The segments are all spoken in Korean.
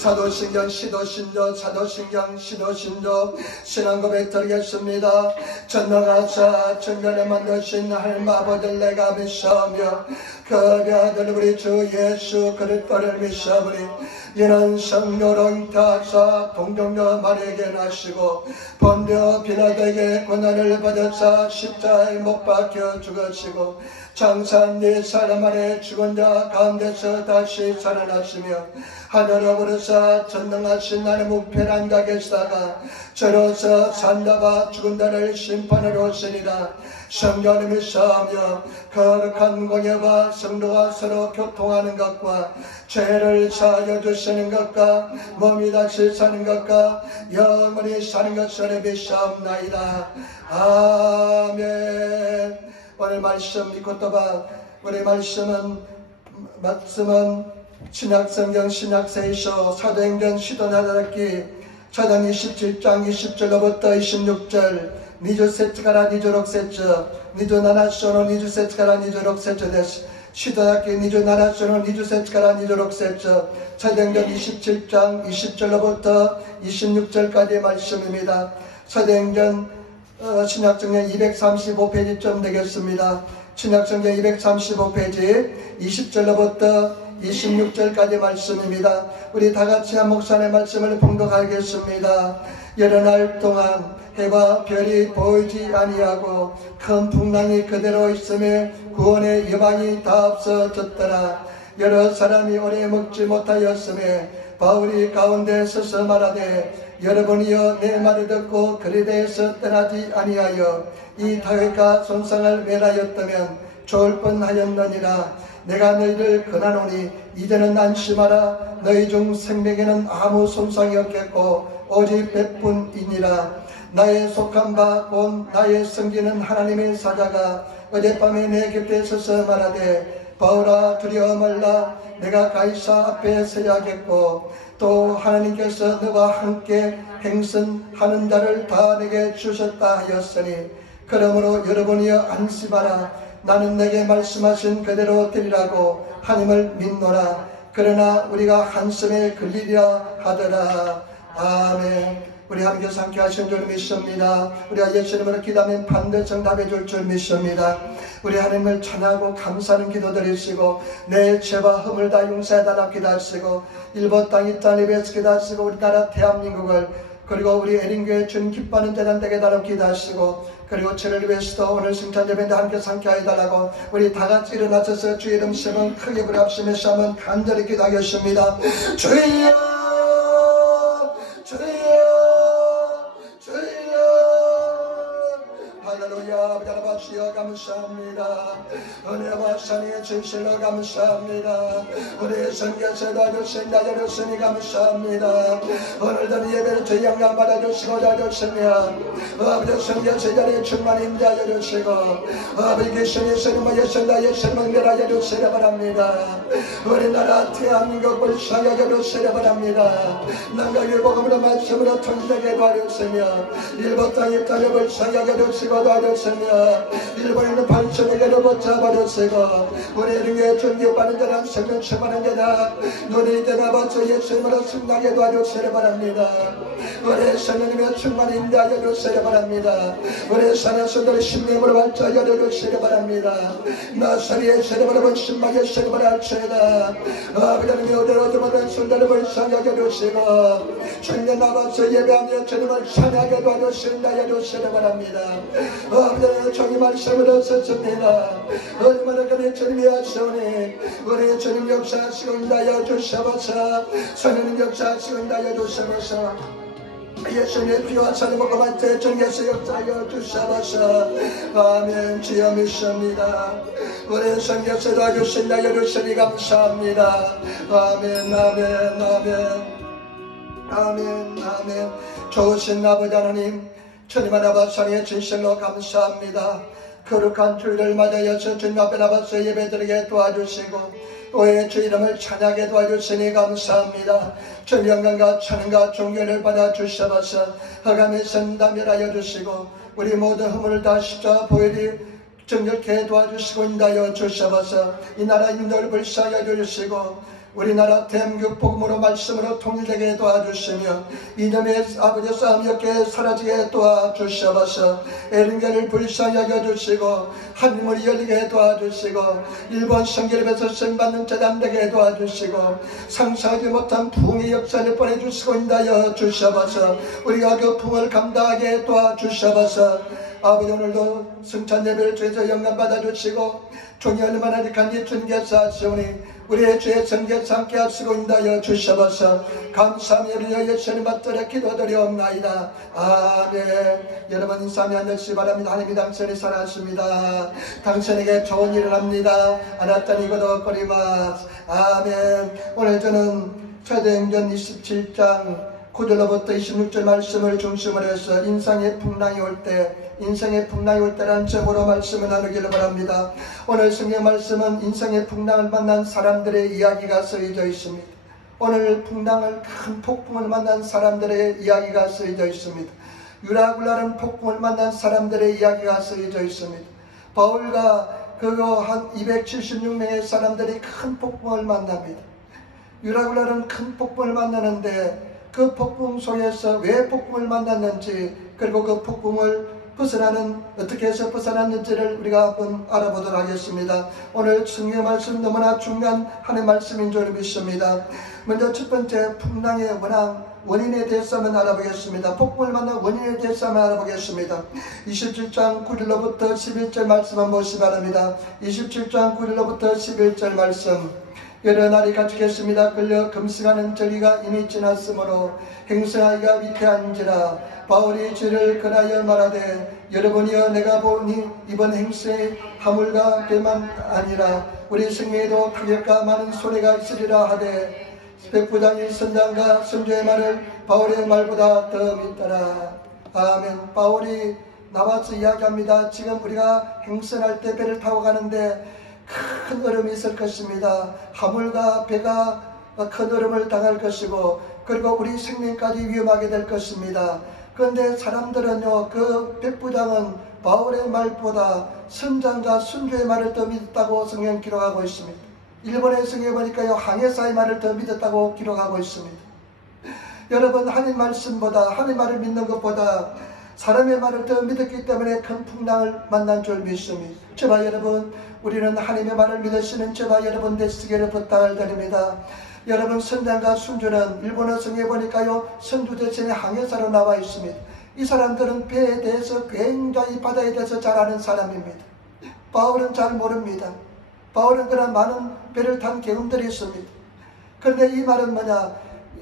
사도신경 시도신조 사도신경 시도신조 신앙고백 드리겠습니다. 전능하사 천년에 만드신 하나님 아버지를 내가 믿사오며 그 아들 우리 주 예수 그리스도를 믿사오니 이는 성령으로 잉태하사 동정녀 마리아에게 나시고 본디오 빌라도에게 고난을 받으사 십자가에 못 박혀 죽으시고 장사한 네 사람 안에 죽은 자 가운데서 다시 살아났으며 하늘로 오르사 전능하신 하나님 우편한 자 계시다가 저로서 산자와 죽은 자를 심판하러 오시니라. 성령을 믿사오며 거룩한 공예와 성도가 서로 교통하는 것과 죄를 사하여 주시는 것과 몸이 다시 사는 것과 영원히 사는 것을 믿사옵나이다. 아멘. 오늘 말씀 믿고 또 봐. 우리 말씀은 신약성경 신약세이서 사도행전 시도나다기 차단 27장 20절로부터 26절 니주세츠가라 니주록세츠 니주나나쇼노 니주세츠가라 니주록세츠 데스 시도나다기 니주나나쇼노 니주세츠가라 니주록세츠 사도행전 27장 20절로부터 26절까지의 말씀입니다. 사도행전 신약성경 235페이지쯤 되겠습니다. 신약성경 235페이지 20절로부터 26절까지 말씀입니다. 우리 다같이 한 목사님의 말씀을 봉독하겠습니다. 여러 날 동안 해와 별이 보이지 아니하고 큰 풍랑이 그대로 있음에 구원의 여망이 다 없어졌더라. 여러 사람이 오래 먹지 못하였음에 바울이 가운데 서서 말하되 여러분이여 내 말을 듣고 그리 대해서 떠나지 아니하여 이 다윗과 손상을 매라였다면 좋을 뻔하였느니라. 내가 너희를 권하노니 이제는 안심하라. 너희 중 생명에는 아무 손상이 없겠고 오직 백분이니라. 나의 속한 바 곧 나의 성기는 하나님의 사자가 어젯밤에 내 곁에 서서 말하되 바울아 두려워 말라. 내가 가이사 앞에 서야겠고 또 하나님께서 너와 함께 행선하는 자를 다 내게 주셨다 하였으니 그러므로 여러분이여 안심하라. 나는 내게 말씀하신 그대로 되리라고 하나님을 믿노라. 그러나 우리가 한숨에 걸리리라 하더라. 아멘. 우리 하나님께서 함께 하신 줄 믿습니다. 우리가 예수님으로 기도하면 반드시 정답해 줄 줄 믿습니다. 우리 하나님을 찬양하고 감사하는 기도 드리시고 내 죄와 허물 다 용서해달라고 기도하시고 일본 땅 이 땅 예배에서 기도하시고 우리나라 대한민국을 그리고 우리 에린교회 주님 기뻐하는 재단 되게 달라고 기도하시고 그리고 저를 위해서도 오늘 승천 예배인데 함께 상쾌하게 달라고 우리 다같이 일어나셔서 주의 이름 세번 크게 부르짖으면서 한번 간절히 기도하겠습니다. 주여 주여 할렐루야. 아버지여 감사합니다. 은혜와 사랑의 진실로 감사합니다. 우리의 선교사 도와주신 나주셨으니 감사합니다. 오늘도 예배를 저희 영광 받아주시고자 하셨으며 아버지 선교사 자리에 충만히 임재하여 주시고 아버지 계신 예수님과 예수님과 예수님을 멸하여 주시려 바랍니다. 우리나라 대한민국 불쌍하게 주시려 바랍니다. 남각의 복음으로 말씀으로 통일되게 도와주시며 일본 땅의 땅을 불쌍하게 주시고 도와주시며 일본에는 발전에게로 붙잡아주시고 우리 에린교회 존경받는 자랑 성령 충만한 자다 눈이 되나봐서 예수님으로 승나게 도와주시려 바랍니다. 우리 성령님의 충만히 임대하여 주시려 바랍니다. 우리 사랑스러운 신명으로 발전하여 주시려 바랍니다. 나사리의 세례바람은 신망의 세례바를 할지어다. 아버지는 여대로 주마다 순대를 불쌍하게 주시고 주님 나와서 예배하며 주님을 찬양하게 도와주신다 하여 주시려 바랍니다. 아버지는 주님 말씀을 얻었습니다. 얼마나 그래 주님이 하시오니 우리 주님 역사하시고 인다여 주셔서 선생님 역사하시고 인다여 주셔서 예수님의 피와 살이 먹어갈 때 정예수 역사하여 주셔서 아멘. 주여 믿습니다. 우리 성경에서 도와주신다 하여 주시니 감사합니다. 아멘 아멘 아멘 아멘 아멘. 좋으신 아버지 하나님 주님 아버지 사랑의 진실로 감사합니다. 거룩한 주일을 맞이하여서 주님 앞에 나와서 예배드리게 도와주시고 또의 주 이름을 찬양하게 도와주시니 감사합니다. 주님 영광과 찬양과 존경을 받아주셔서 허감의 선담이라여 주시고 우리 모두 허물을 다 십자가 보혈이 정결케 도와주시고 인다여 주셔서 이 나라 인도를 불쌍하여 주시고 우리나라 대한민국 복음으로 말씀으로 통일되게 도와주시며 이념의 아버지 싸움이 없게 사라지게 도와주시옵소서. 에른교를 불쌍히 여겨주시고 하늘문이 열리게 도와주시고 일본 성결협에서 선받는 재단되게 도와주시고 상상하지 못한 부흥의 역사를 보내주시고 인하여 주시옵소서. 우리가 그 부흥을 감당하게 도와주시옵소서. 아버지 오늘도 승천 예배를 주에서 영감 받아주시고 종이 얼마나 득한지 주님께서 하시오니 우리의 죄의 성결 함께 하시고 인하여 주시옵소서. 감사하며 우리의 예수님 받들어 기도드리옵나이다. 아멘. 여러분 인사하며 앉으시기 바랍니다. 하나님이 당신이 살아하십니다. 당신에게 좋은 일을 합니다. 안았더니 거덕거리마. 아멘. 오늘 저는 사도행전 27장 9절로부터 26절 말씀을 중심으로 해서 인생의 풍랑이 올 때라는 제목으로 말씀을 나누기를 바랍니다. 오늘 성경 말씀은 인생의 풍랑을 만난 사람들의 이야기가 쓰여져 있습니다. 오늘 큰 폭풍을 만난 사람들의 이야기가 쓰여져 있습니다. 유라굴라는 폭풍을 만난 사람들의 이야기가 쓰여져 있습니다. 바울과 그거 한 276명의 사람들이 큰 폭풍을 만납니다. 유라굴라는 큰 폭풍을 만나는데 그 폭풍 속에서 왜 폭풍을 만났는지 그리고 그 폭풍을 어떻게 해서 벗어났는지를 우리가 한번 알아보도록 하겠습니다. 오늘 성경 말씀 너무나 중요한 하나님의 말씀인 줄 믿습니다. 먼저 첫 번째 풍랑의 원인에 대해서 한번 알아보겠습니다. 폭풍을 만난 원인에 대해서 한번 알아보겠습니다. 27장 9절로부터 11절 말씀 한번 보시기 바랍니다. 27장 9절로부터 11절 말씀. 여러 날이 갖추겠습니다. 끌려 금승하는 저리가 이미 지났으므로 행성하기가 위태한지라. 바울이 저를 권하여 말하되 여러분이여 내가 보니 이번 행세의 화물과 배만 아니라 우리 생명에도 타격과 많은 손해가 있으리라 하되 백부장이 선장과 선조의 말을 바울의 말보다 더 믿더라. 아멘. 바울이 나와서 이야기합니다. 지금 우리가 행선할 때 배를 타고 가는데 큰 얼음이 있을 것입니다. 화물과 배가 큰 얼음을 당할 것이고 그리고 우리 생명까지 위험하게 될 것입니다. 그런데 사람들은요, 그 백부장은 바울의 말보다 선장과 순조의 말을 더 믿었다고 성경 기록하고 있습니다. 일본의 성경에 보니까요, 항해사의 말을 더 믿었다고 기록하고 있습니다. 여러분, 하나님 말씀보다 하나님 말을 믿는 것보다 사람의 말을 더 믿었기 때문에 큰 풍랑을 만난 줄 믿습니다. 제발 여러분, 우리는 하나님의 말을 믿으시는 제발 여러분 되시기를 부탁을 드립니다. 여러분, 선장과 순조는 일본어 성경에 보니까요, 선조 대신에 항해사로 나와 있습니다. 이 사람들은 배에 대해서 굉장히 바다에 대해서 잘 아는 사람입니다. 바울은 잘 모릅니다. 바울은 그런 많은 배를 탄 경험들이 있습니다. 그런데 이 말은 뭐냐?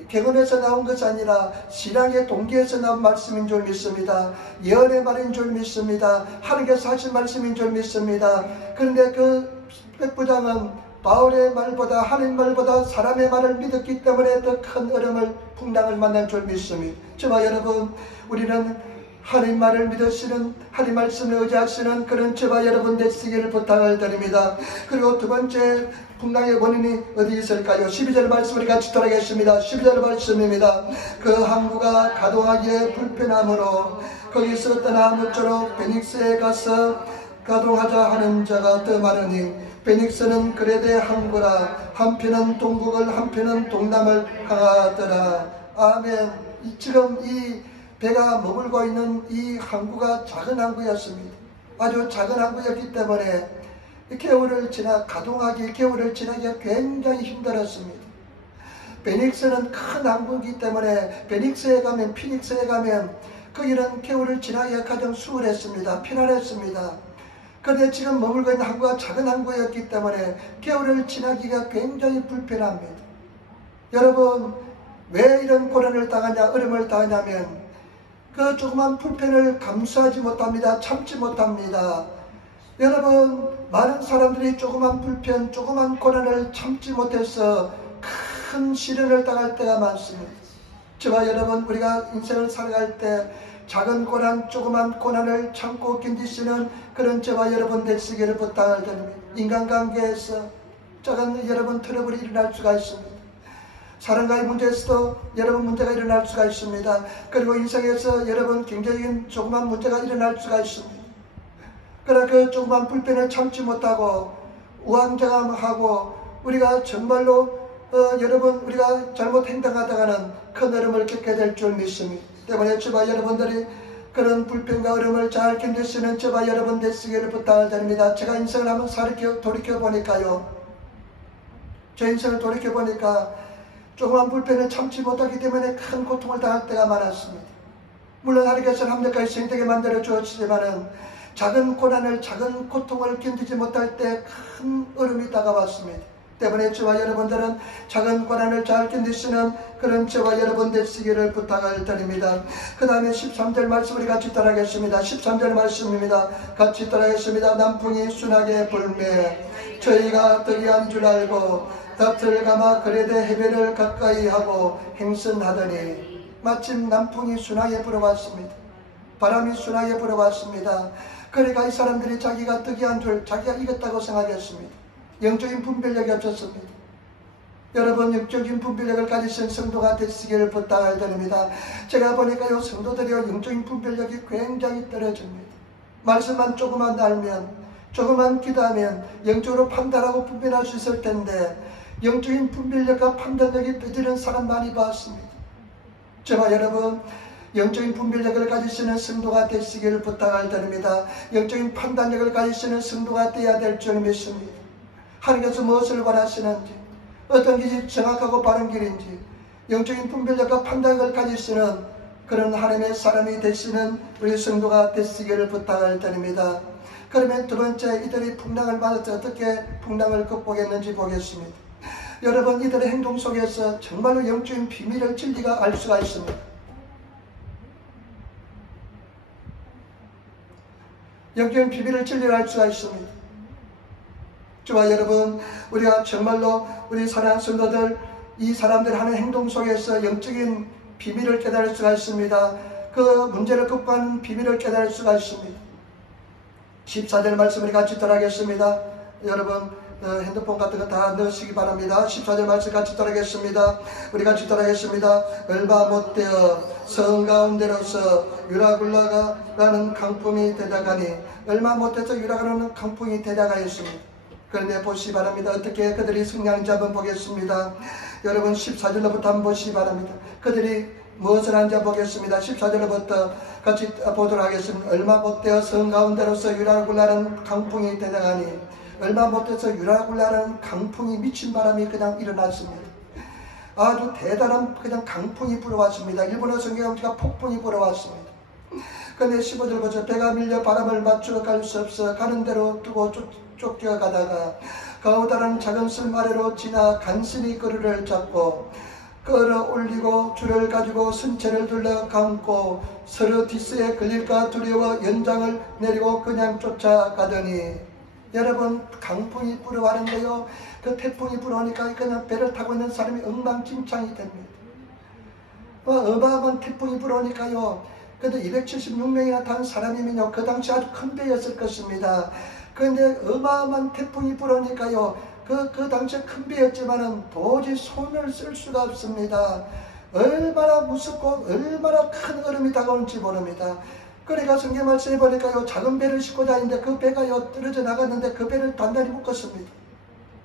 경험에서 나온 것이 아니라 신앙의 동기에서 나온 말씀인 줄 믿습니다. 예언의 말인 줄 믿습니다. 하나님께서 하신 말씀인 줄 믿습니다. 그런데 그 백부장은 바울의 말보다 하나님 말보다 사람의 말을 믿었기 때문에 더 큰 어려움을 풍랑을 만난 줄 믿습니다. 저와 여러분, 우리는 하나님 말을 믿으시는 하나님 말씀을 의지하시는 그런 저와 여러분 되시기를 부탁을 드립니다. 그리고 두 번째 풍랑의 원인이 어디 있을까요? 12절 말씀을 같이 돌아가겠습니다. 12절 말씀입니다. 그 항구가 가동하기에 불편하므로 거기서 떠나 무쪼록 베닉스에 가서 가동하자 하는 자가 더 많으니 베닉스는 그레데 항구라. 한편은 동북을 한편은 동남을 향하더라. 아멘. 지금 이 배가 머물고 있는 이 항구가 작은 항구였습니다. 아주 작은 항구였기 때문에 겨울을 지나기가 굉장히 힘들었습니다. 베닉스는 큰 항구이기 때문에 베닉스에 가면 피닉스에 가면 거기는 겨울을 지나기가 가장 수월했습니다. 편안했습니다. 그런데 지금 머물고 있는 항구가 작은 항구였기 때문에 겨울을 지나기가 굉장히 불편합니다. 여러분, 왜 이런 고난을 당하냐, 어려움을 당하냐면 그 조그만 불편을 감수하지 못합니다. 참지 못합니다. 여러분, 많은 사람들이 조그만 불편, 조그만 고난을 참지 못해서 큰 시련을 당할 때가 많습니다. 저와 여러분, 우리가 인생을 살아갈 때 작은 고난, 조그만 고난을 참고 견디시는 그런 저와 여러분 되시기를 부탁을 드립니다. 인간관계에서 작은 여러분 트러블이 일어날 수가 있습니다. 사랑과의 문제에서도 여러분 문제가 일어날 수가 있습니다. 그리고 인생에서 여러분 경제적인 조그만 문제가 일어날 수가 있습니다. 그러나 그 조그만 불편을 참지 못하고 우왕좌왕하고 우리가 정말로 여러분 우리가 잘못 행동하다가는 큰 어려움을 겪게 될 줄 믿습니다. 때문에 저와 여러분들이 그런 불평과 어려움을 잘 견딜 수 있는 저와 여러분 되시기를 부탁을 드립니다. 제가 인생을 한번 돌이켜보니까요. 제 인생을 돌이켜보니까 조그만 불편을 참지 못하기 때문에 큰 고통을 당할 때가 많았습니다. 물론 하나님께서는 합력하여 생되게 만들어 주었지만은 작은 고난을, 작은 고통을 견디지 못할 때 큰 어려움이 다가왔습니다. 때문에 저와 여러분들은 작은 고난을 잘 견딜 수 있는 그런 저와 여러분 되시기를 부탁을 드립니다. 그 다음에 13절 말씀 우리 같이 따라하겠습니다. 13절 말씀입니다. 같이 따라하겠습니다. 남풍이 순하게 불매 저희가 득이한 줄 알고 돛을 감아 그레데 해변을 가까이 하고 행선하더니 마침 남풍이 순하게 불어왔습니다. 바람이 순하게 불어왔습니다. 그러니까 이 사람들이 자기가 득이한 줄, 자기가 이겼다고 생각했습니다. 영적인 분별력이 없었습니다. 여러분 영적인 분별력을 가지신 성도가 되시기를 부탁을 드립니다. 제가 보니까요 성도들이 영적인 분별력이 굉장히 떨어집니다. 말씀만 조금만 알면, 조금만 기도하면 영적으로 판단하고 분별할 수 있을 텐데 영적인 분별력과 판단력이 떨어지는 사람 많이 봤습니다. 저와 여러분 영적인 분별력을 가지시는 성도가 되시기를 부탁을 드립니다. 영적인 판단력을 가지시는 성도가 되어야 될 줄 믿습니다. 하나님께서 무엇을 원하시는지, 어떤 길이 정확하고 바른 길인지 영적인 분별력과 판단력을 가지시는 그런 하나님의 사람이 되시는 우리 성도가 되시기를 부탁을 드립니다. 그러면 두 번째, 이들이 풍랑을 맞아서 어떻게 풍랑을 극복했는지 보겠습니다. 여러분 이들의 행동 속에서 정말로 영적인 비밀을 진리가 알 수가 있습니다. 영적인 비밀을 진리를 알 수가 있습니다. 저와 여러분 우리가 정말로 우리 사랑하는 성도들 이 사람들 하는 행동 속에서 영적인 비밀을 깨달을 수가 있습니다. 그 문제를 극복하는 비밀을 깨달을 수가 있습니다. 14절 말씀을 같이 따라하겠습니다. 여러분 핸드폰 같은 거 다 넣으시기 바랍니다. 14절 말씀 같이 따라하겠습니다. 우리 같이 따라하겠습니다. 얼마 못되어 성 가운데로서 유라굴라가 라는 강풍이 대다가니 얼마 못해서 유라굴라는 강풍이 대다가였습니다. 그런데 보시기 바랍니다. 어떻게 그들이 승리하는지 한번 보겠습니다. 여러분 14절로부터 한번 보시기 바랍니다. 그들이 무엇을 하는지 보겠습니다. 14절로부터 같이 보도록 하겠습니다. 얼마 못되어 성 가운데로서 유라굴라는 강풍이 대다가니 얼마 못해서 유라굴라라는 강풍이 미친 바람이 그냥 일어났습니다. 아주 대단한 그냥 강풍이 불어왔습니다. 일본어 성경에 보니까 폭풍이 불어왔습니다. 그런데 15절 보죠. 배가 밀려 바람을 맞추어 갈 수 없어 가는 대로 두고 쫓겨가다가 가오다라는 작은 섬 아래로 지나 간신히 그루를 잡고 끌어올리고 줄을 가지고 선체를 둘러 감고 서르디스에 걸릴까 두려워 연장을 내리고 그냥 쫓아가더니 여러분 강풍이 불어왔는데요. 그 태풍이 불어오니까 그냥 배를 타고 있는 사람이 엉망진창이 됩니다. 어마어마한 태풍이 불어오니까요. 그래도 276명이나 탄 사람이면요. 그 당시 아주 큰 배였을 것입니다. 그런데 어마어마한 태풍이 불어오니까요. 그 당시에 큰 배였지만은 도저히 손을 쓸 수가 없습니다. 얼마나 무섭고 얼마나 큰 얼음이 다가올지 모릅니다. 그러니까 성경 말씀해 보니까요. 작은 배를 싣고 다니는데 그 배가요. 떨어져 나갔는데 그 배를 단단히 묶었습니다.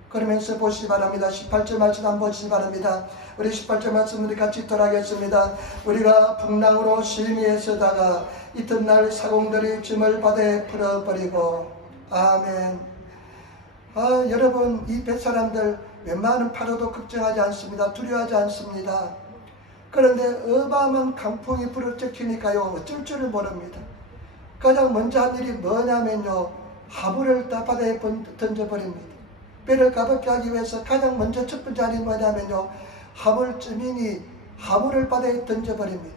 그러면서 보시기 바랍니다. 18절 말씀 한번 보시기 바랍니다. 우리 18절 말씀 우리 같이 돌아가겠습니다. 우리가 풍랑으로 실미에 서다가 이튿날 사공들이 짐을 바다에 풀어버리고 아멘. 여러분 이 뱃사람들 웬만한 파도도 걱정하지 않습니다. 두려워하지 않습니다. 그런데 어마어마한 강풍이 불어닥치니까요. 어쩔 줄을 모릅니다. 가장 먼저 한 일이 뭐냐면요. 화물을 다 바다에 던져버립니다. 배를 가볍게 하기 위해서 가장 먼저 첫 번째 한 일이 뭐냐면요. 화물주민이 화물을 바다에 던져버립니다.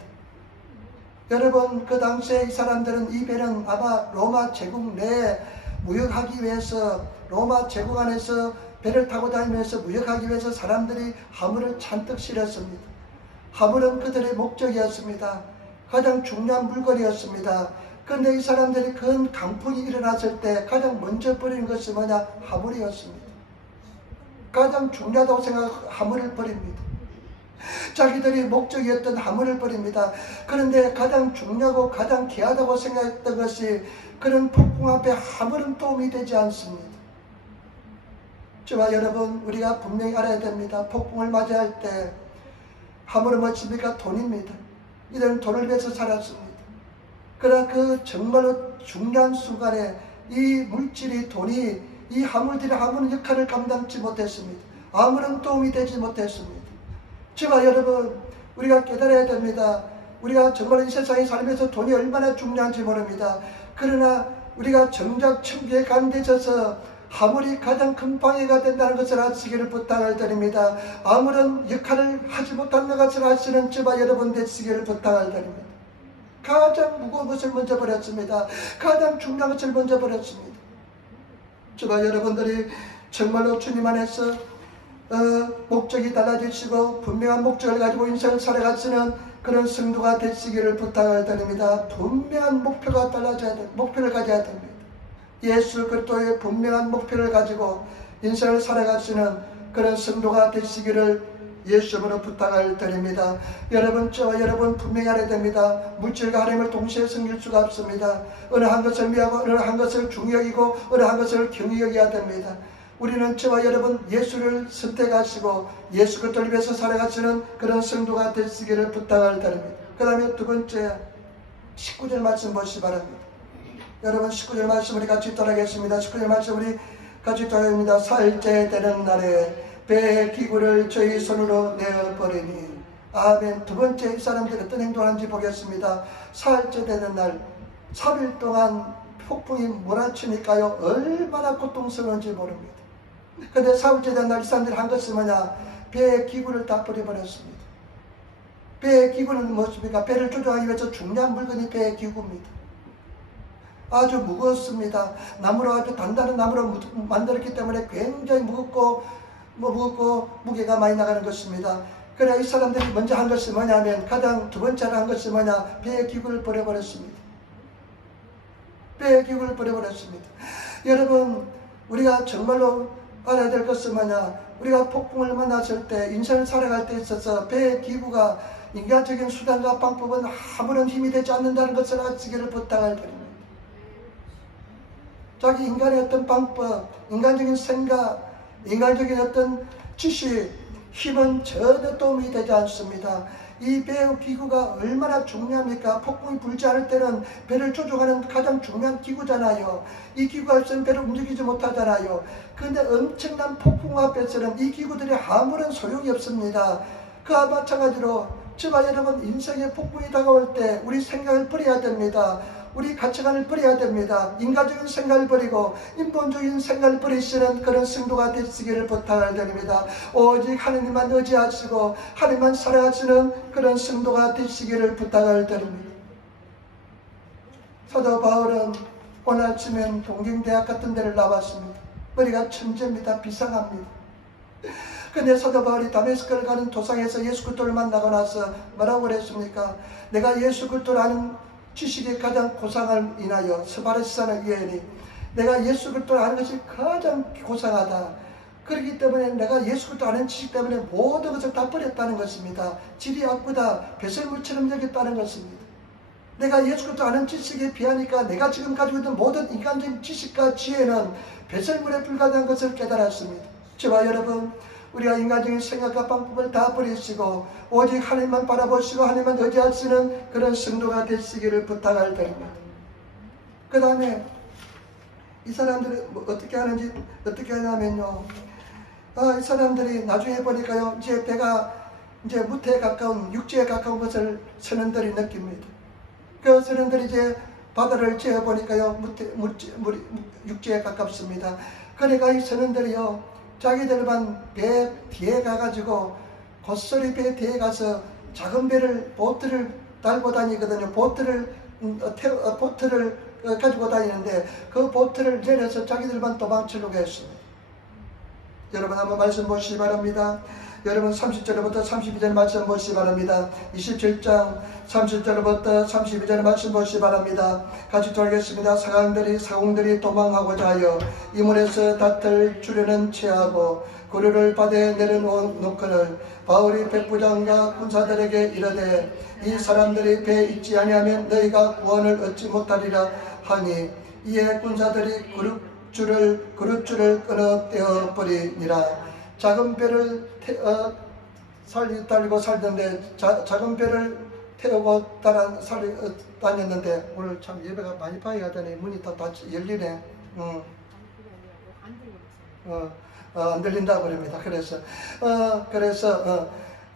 여러분 그 당시에 이 사람들은 이 배는 아마 로마 제국 내에 무역하기 위해서 로마 제국 안에서 배를 타고 다니면서 무역하기 위해서 사람들이 화물을 잔뜩 실었습니다. 화물은 그들의 목적이었습니다. 가장 중요한 물건이었습니다. 그런데 이 사람들이 큰 강풍이 일어났을 때 가장 먼저 버리는 것이 뭐냐? 화물이었습니다. 가장 중요하다고 생각하고 화물을 버립니다. 자기들이 목적이었던 화물을 버립니다. 그런데 가장 중요하고 가장 귀하다고 생각했던 것이 그런 폭풍 앞에 화물은 도움이 되지 않습니다. 저와 여러분, 우리가 분명히 알아야 됩니다. 폭풍을 맞이할 때 하물은 무엇입니까? 돈입니다. 이들은 돈을 위해서 살았습니다. 그러나 그 정말로 중요한 순간에 이 물질이, 돈이, 이 하물들이 아무런 역할을 감당치 못했습니다. 아무런 도움이 되지 못했습니다. 저와 여러분, 우리가 깨달아야 됩니다. 우리가 정말 이 세상에 살면서 돈이 얼마나 중요한지 모릅니다. 그러나 우리가 정작 천국에 가는 데 있어서 하물이 가장 큰 방해가 된다는 것을 아시기를 부탁을 드립니다. 아무런 역할을 하지 못하는 것을 아시는 저와 여러분 되시기를 부탁을 드립니다. 가장 무거운 것을 먼저 버렸습니다. 가장 중요한 것을 먼저 버렸습니다. 저와 여러분들이 정말로 주님 안에서 목적이 달라지시고 분명한 목적을 가지고 인생을 살아가시는 그런 성도가 되시기를 부탁을 드립니다. 분명한 목표가 달라져야 됩니다. 목표를 가져야 됩니다. 예수 그리스도의 분명한 목표를 가지고 인생을 살아가시는 그런 성도가 되시기를 예수님으로 부탁을 드립니다. 여러분, 저와 여러분 분명히 알아야 됩니다. 물질과 하나님을 동시에 섬길 수가 없습니다. 어느 한 것을 미하고 어느 한 것을 중히 여기고 어느 한 것을 경히 여겨야 됩니다. 우리는 저와 여러분 예수를 선택하시고 예수 그리스도를 위해서 살아가시는 그런 성도가 되시기를 부탁을 드립니다. 그 다음에 두 번째 19절 말씀 보시기 바랍니다. 여러분 19절 말씀 우리 같이 따라하겠습니다. 19절 말씀 우리 같이 따라합니다. 사흘째 되는 날에 배의 기구를 저희 손으로 내어버리니. 아멘. 두 번째 이 사람들이 어떤 행동을 하는지 보겠습니다. 사흘째 되는 날 3일 동안 폭풍이 몰아치니까요 얼마나 고통스러운지 모릅니다. 그런데 사흘째 되는 날 이 사람들이 한 것은 뭐냐? 배의 기구를 다 버려버렸습니다. 배의 기구는 무엇입니까? 배를 조종하기 위해서 중요한 물건이 배의 기구입니다. 아주 무겁습니다. 나무로 아주 단단한 나무로 만들었기 때문에 굉장히 무겁고 무게가 많이 나가는 것입니다. 그래 이 사람들이 먼저 한 것이 뭐냐면 가장 두 번째로 한 것이 뭐냐? 배의 기구를 버려버렸습니다. 배의 기구를 버려버렸습니다. 여러분 우리가 정말로 알아야 될 것은 뭐냐? 우리가 폭풍을 만났을 때 인생을 살아갈 때 있어서 배의 기구가 인간적인 수단과 방법은 아무런 힘이 되지 않는다는 것을 아시기를 부탁을 드립니다. 자기 인간의 어떤 방법, 인간적인 생각, 인간적인 어떤 지식, 힘은 전혀 도움이 되지 않습니다. 이 배의 기구가 얼마나 중요합니까? 폭풍이 불지 않을 때는 배를 조종하는 가장 중요한 기구잖아요. 이 기구가 없으면 배를 움직이지 못하잖아요. 그런데 엄청난 폭풍 앞에서는 이 기구들이 아무런 소용이 없습니다. 그와 마찬가지로 저와 여러분 인생의 폭풍이 다가올 때 우리 생각을 버려야 됩니다. 우리 가치관을 버려야 됩니다. 인간적인 생각을 버리고 인본적인 생각을 버리시는 그런 성도가 되시기를 부탁을 드립니다. 오직 하나님만 의지하시고 하나님만 살아가시는 그런 성도가 되시기를 부탁을 드립니다. 사도 바울은 오늘 아침엔 동경대학 같은 데를 나왔습니다. 머리가 천재입니다. 비상합니다. 근데 사도 바울이 다메스크를 가는 도상에서 예수 그리스도를 만나고 나서 뭐라고 그랬습니까? 내가 예수 그리스도를 아는 지식의 가장 고상을 인하여 스바르시사는 유엔이 내가 예수 그리스도를 아는 것이 가장 고상하다. 그렇기 때문에 내가 예수 그리스도 아는 지식 때문에 모든 것을 다 버렸다는 것입니다. 질이 악보다 배설물처럼 여겼다는 것입니다. 내가 예수 그리스도 아는 지식에 비하니까 내가 지금 가지고 있는 모든 인간적인 지식과 지혜는 배설물에 불과한 것을 깨달았습니다. 저와 여러분 우리가 인간적인 생각과 방법을 다 버리시고 오직 하나님만 바라보시고 하나님만 의지하시는 그런 성도가 되시기를 부탁을 드립니다. 그 다음에 이 사람들이 어떻게 하는지 어떻게 하냐면요. 이 사람들이 나중에 보니까요. 이제 배가 이제 무태에 가까운 육지에 가까운 것을 선원들이 느낍니다. 그 선원들이 이제 바다를 재어 보니까요. 육지에 가깝습니다. 그러니까 이 선원들이요. 자기들만 배 뒤에 가가지고 고스란히 배 뒤에 가서 작은 배를 보트를 달고 다니거든요. 보트를 가지고 다니는데 그 보트를 내려서 자기들만 도망치려고 했습니다. 여러분 한번 말씀 보시기 바랍니다. 여러분 30절부터 32절 말씀 보시기 바랍니다. 27장 30절부터 32절 말씀 보시기 바랍니다. 같이 돌겠습니다. 사공들이 도망하고자 하여 이물에서 닷을 주려는 체하고 고류를 바다에 내려놓거늘 바울이 백부장과 군사들에게 이르되 이 사람들이 배에 있지 아니하면 너희가 구원을 얻지 못하리라 하니 이에 군사들이 그룹 그릇줄을 끊어 떼어버리니라. 작은 배를 달리고 살던데 작은 배를 태우고 다녔는데 오늘 참 예배가 많이 파이하더니 문이 다 열리네. 안 들린다 그럽니다.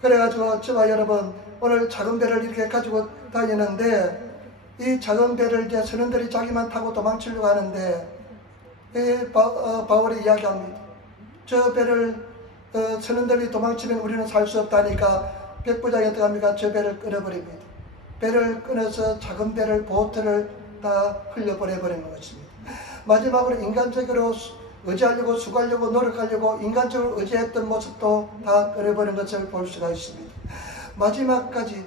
그래가지고 저와 여러분 오늘 작은 배를 이렇게 가지고 다니는데 이 작은 배를 이제 선원들이 자기만 타고 도망치려고 하는데 바울이 이야기합니다. 저 배를 선원들이 도망치면 우리는 살 수 없다니까 백부장이 어떻게 합니까? 저 배를 끊어버립니다. 배를 끊어서 작은 배를 보트를 다 흘려보내버리는 것입니다. 마지막으로 인간적으로 의지하려고 수고하려고 노력하려고 인간적으로 의지했던 모습도 다 끊어버린 것을 볼 수가 있습니다. 마지막까지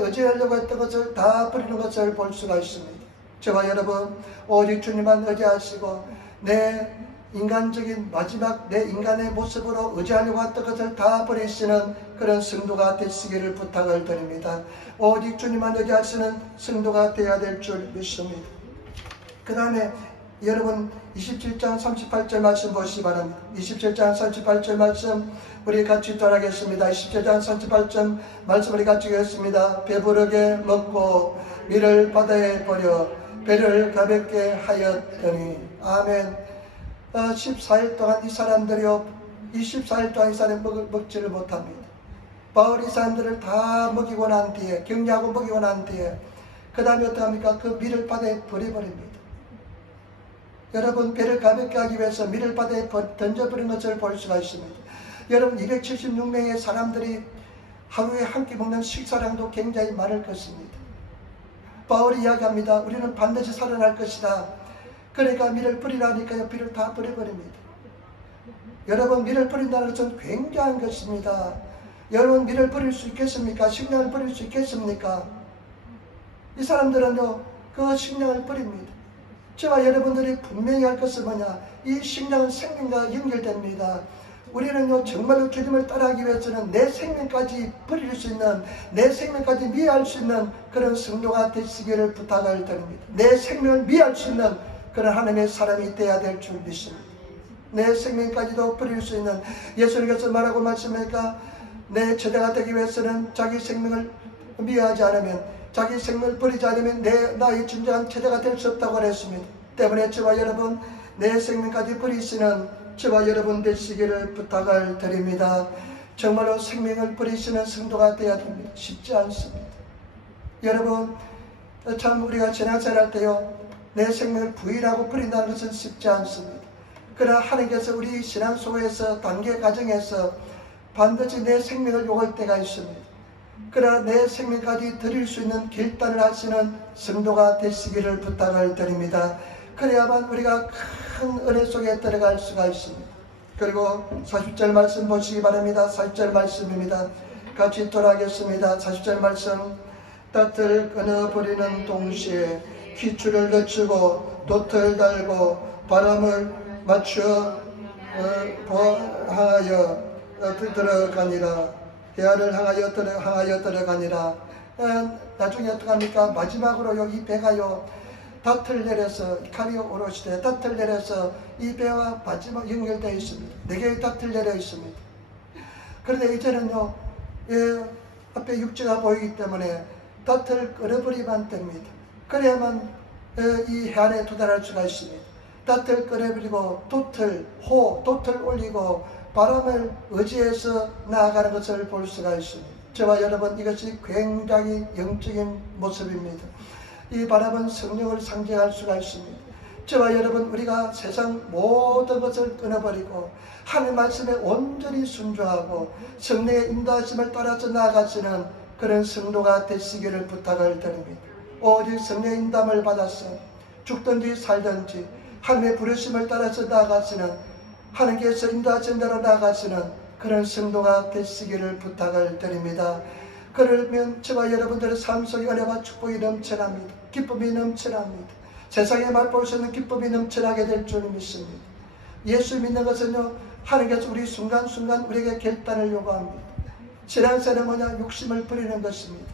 의지하려고 했던 것을 다 버리는 것을 볼 수가 있습니다. 저와 여러분 오직 주님만 의지하시고 내 인간적인 마지막 내 인간의 모습으로 의지하려고 했던 것을 다 버리시는 그런 성도가 되시기를 부탁을 드립니다. 오직 주님만 의지하시는 성도가 되어야 될 줄 믿습니다. 그 다음에 여러분 27장 38절 말씀 보시기 바랍니다. 27장 38절 말씀 우리 같이 따라하겠습니다. 27장 38절 말씀 우리 같이 읽겠습니다. 배부르게 먹고 밀을 바다에 버려 배를 가볍게 하였더니 아멘. 14일 동안 이 사람들이요 24일 동안 이 사람이 먹지를 못합니다. 바울이 이 사람들을 다 먹이고 난 뒤에 격려하고 먹이고 난 뒤에 그 다음에 어떻게 합니까? 그 밀을 바다에 버려버립니다. 여러분 배를 가볍게 하기 위해서 밀을 바다에 던져버린 것을 볼 수가 있습니다. 여러분 276명의 사람들이 하루에 한 끼 먹는 식사량도 굉장히 많을 것입니다. 바울이 이야기합니다. 우리는 반드시 살아날 것이다. 그러니까 밀을 버리라니까요. 밀을 다 버려버립니다. 여러분 밀을 버린다는 것은 굉장한 것입니다. 여러분 밀을 버릴 수 있겠습니까? 식량을 버릴 수 있겠습니까? 이 사람들은요 그 식량을 버립니다. 저와 여러분들이 분명히 할 것은 뭐냐? 이 식량은 생명과 연결됩니다. 우리는요 정말로 주님을 따라하기 위해서는 내 생명까지 버릴 수 있는 내 생명까지 미해할 수 있는 그런 성도가 되시기를 부탁을 드립니다. 내 생명을 미해할 수 있는 그런 하나님의 사람이 되어야 될 줄 믿습니다. 내 생명까지도 버릴 수 있는 예수님께서 말하고 말씀하니까 내 제자가 되기 위해서는 자기 생명을 미워하지 않으면 자기 생명을 버리지 않으면 나의 진정한 제자가 될 수 없다고 그랬습니다. 때문에 저와 여러분 내 생명까지 버리시는 저와 여러분 되시기를 부탁을 드립니다. 정말로 생명을 버리시는 성도가 되어야 됩니다. 쉽지 않습니다. 여러분 참 우리가 신앙생활 할 때요 내 생명을 부인하고 버린다는 것은 쉽지 않습니다. 그러나 하나님께서 우리 신앙 속에서 단계 과정에서 반드시 내 생명을 요구할 때가 있습니다. 그러나 내 생명까지 드릴 수 있는 결단을 하시는 성도가 되시기를 부탁을 드립니다. 그래야만 우리가 큰 은혜 속에 들어갈 수가 있습니다. 그리고 40절 말씀 보시기 바랍니다. 40절 말씀입니다. 같이 돌아가겠습니다. 40절 말씀 덫을 끊어버리는 동시에 기출을 늦추고 돛을 달고 바람을 맞춰 향하여 들어가니라. 대하를 향하여 들어가니라. 나중에 어떡합니까? 마지막으로 여기 배가요 닷을 내려서 이카리오 오로시대 닷을 내려서 이 배와 마지막 연결되어 있습니다. 4개의 닷을 내려 있습니다. 그런데 이제는요 앞에 육지가 보이기 때문에 닷을 끊어버리면 됩니다. 그래야만 이 해안에 도달할 수가 있습니다. 닷을 끊어버리고 돛을 올리고 바람을 의지해서 나아가는 것을 볼 수가 있습니다. 저와 여러분 이것이 굉장히 영적인 모습입니다. 이 바람은 성령을 상징할 수가 있습니다. 저와 여러분 우리가 세상 모든 것을 끊어버리고 하나님 말씀에 온전히 순종하고 성령의 인도하심을 따라서 나아가시는 그런 성도가 되시기를 부탁을 드립니다. 오직 성령의 인도함을 받아서 죽든지 살든지 하나님의 부르심을 따라서 나아가시는 하나님께서 인도하신 대로 나아가시는 그런 성도가 되시기를 부탁을 드립니다. 그러면 저와 여러분들의 삶 속에 은혜와 축복이 넘쳐납니다. 기쁨이 넘쳐납니다. 세상에 맛볼 수 있는 기쁨이 넘쳐나게 될 줄 믿습니다. 예수 믿는 것은요 하나님께서 우리 순간순간 우리에게 결단을 요구합니다. 신앙생활은 뭐냐? 욕심을 버리는 것입니다.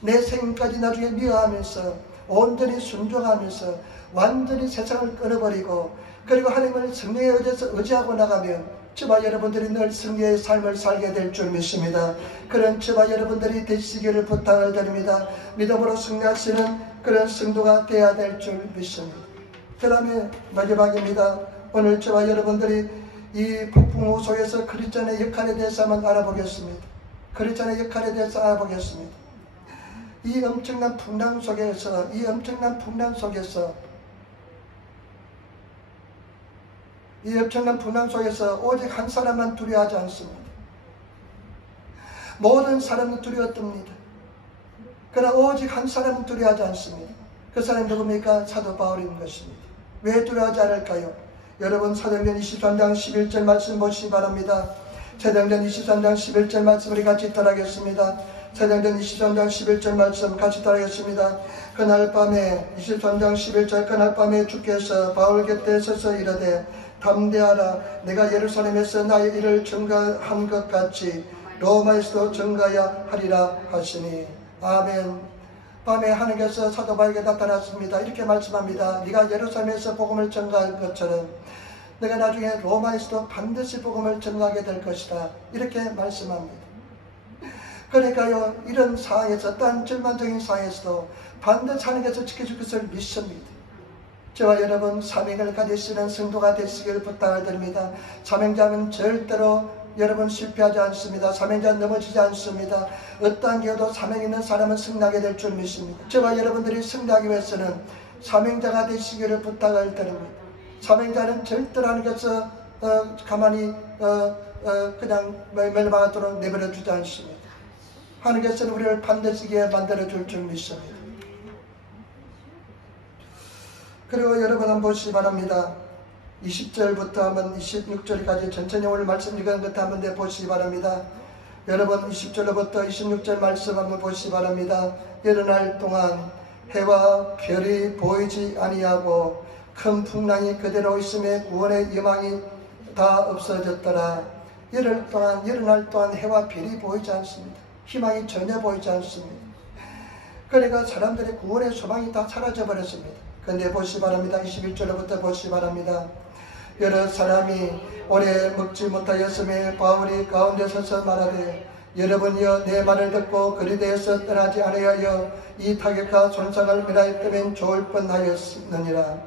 내 생명까지 나중에 미워하면서 온전히 순종하면서 완전히 세상을 끊어버리고 그리고 하나님을 승리에 의해서 의지하고 나가면 저와 여러분들이 늘 승리의 삶을 살게 될 줄 믿습니다. 그런 저와 여러분들이 되시기를 부탁을 드립니다. 믿음으로 승리하시는 그런 성도가 되어야 될 줄 믿습니다. 그 다음에 마지막입니다. 오늘 저와 여러분들이 이 폭풍우 속에서 그리스도의 역할에 대해서 한번 알아보겠습니다. 그리스도의 역할에 대해서 알아보겠습니다. 이 엄청난 풍랑 속에서 오직 한 사람만 두려워하지 않습니다. 모든 사람은 두려웠답니다. 그러나 오직 한 사람은 두려워하지 않습니다. 그 사람이 누굽니까? 사도 바울인 것입니다. 왜 두려워하지 않을까요? 여러분 사도행전 23장 11절 말씀 보시기 바랍니다. 사도행전 23장 11절 말씀 우리 같이 따라하겠습니다. 사도행전 23장 11절 말씀 같이 따라하겠습니다. 그날 밤에 23장 11절 그날 밤에 주께서 바울 곁에 서서 이르되 담대하라. 내가 예루살렘에서 나의 일을 증거한 것 같이 로마에서도 증거해야 하리라 하시니. 아멘. 밤에 하나님께서 사도 바울에게 나타났습니다. 이렇게 말씀합니다. 네가 예루살렘에서 복음을 전가할 것처럼 내가 나중에 로마에서도 반드시 복음을 전가하게 될 것이다. 이렇게 말씀합니다. 그러니까요, 이런 상황에서 어떠한 절망적인 상황에서도 반드시 하나님께서 지켜줄 것을 믿습니다. 저와 여러분 사명을 가지시는 성도가 되시길 부탁을 드립니다. 사명자는 절대로 여러분 실패하지 않습니다. 사명자 넘어지지 않습니다. 어떠한 기회도 사명 있는 사람은 승리하게 될 줄 믿습니다. 저와 여러분들이 승리하기 위해서는 사명자가 되시기를 부탁을 드립니다. 사명자는 절대로 하나님께서 가만히 그냥 멸망하도록 내버려 두지 않습니다. 하나님께서는 우리를 반드시 기회 만들어 줄 줄 믿습니다. 그리고 여러분 한번 보시기 바랍니다. 20절부터 한번 26절까지 천천히 오늘 말씀 읽은 것 한번 보시기 바랍니다. 여러분 20절부터 26절 말씀 한번 보시기 바랍니다. 여러 날 동안 해와 별이 보이지 아니하고 큰 풍랑이 그대로 있음에 구원의 여망이 다 없어졌더라. 여러 날 동안 해와 별이 보이지 않습니다. 희망이 전혀 보이지 않습니다. 그러니까 사람들의 구원의 소망이 다 사라져 버렸습니다. 근데 보시기 바랍니다. 21절부터 보시기 바랍니다. 여러 사람이 오래 먹지 못하였음에 바울이 가운데 서서 말하되 여러분이여 내 말을 듣고 그리대에서 떠나지 아니하여 이 타격과 손상을 면하였다면 좋을 뻔하였느니라.